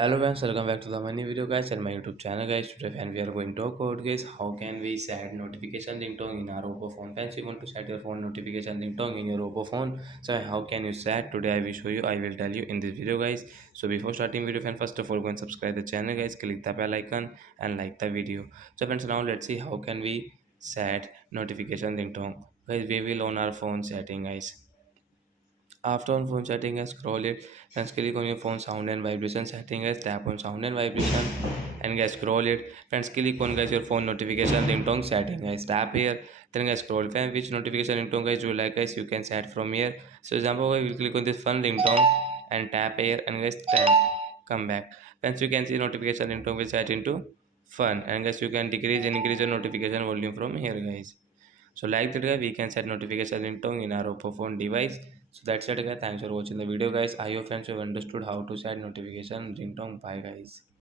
Hello guys, welcome back to the money video guys and my YouTube channel guys. Today and we are going to talk about guys how can we set notification ringtone in our Oppo phone. Guys, you want to set your phone notification ringtone in your Oppo phone. So how can you set? Today I will show you. I will tell you in this video guys. So before starting video fan, first of all go and subscribe the channel guys. Click the bell icon and like the video. So friends, now let's see how can we set notification ringtone. Guys, we will on our phone setting guys. After on phone setting, scroll it and click on your phone sound and vibration setting. Tap on sound and vibration and guys scroll it. Friends, click on guys your phone notification ringtone setting. Guys tap here. Then guys scroll. Friends, which notification ringtone guys you like guys you can set from here. So example guys, we'll click on this fun ringtone and tap here and guys tap. Come back. Friends, you can see notification ringtone will set into fun and guys you can decrease and increase your notification volume from here guys. So like that guy, we can set notification ringtone in our Oppo phone device. So that's it guys. Thanks for watching the video guys. I hope friends you have understood how to set notification ringtone. Bye guys.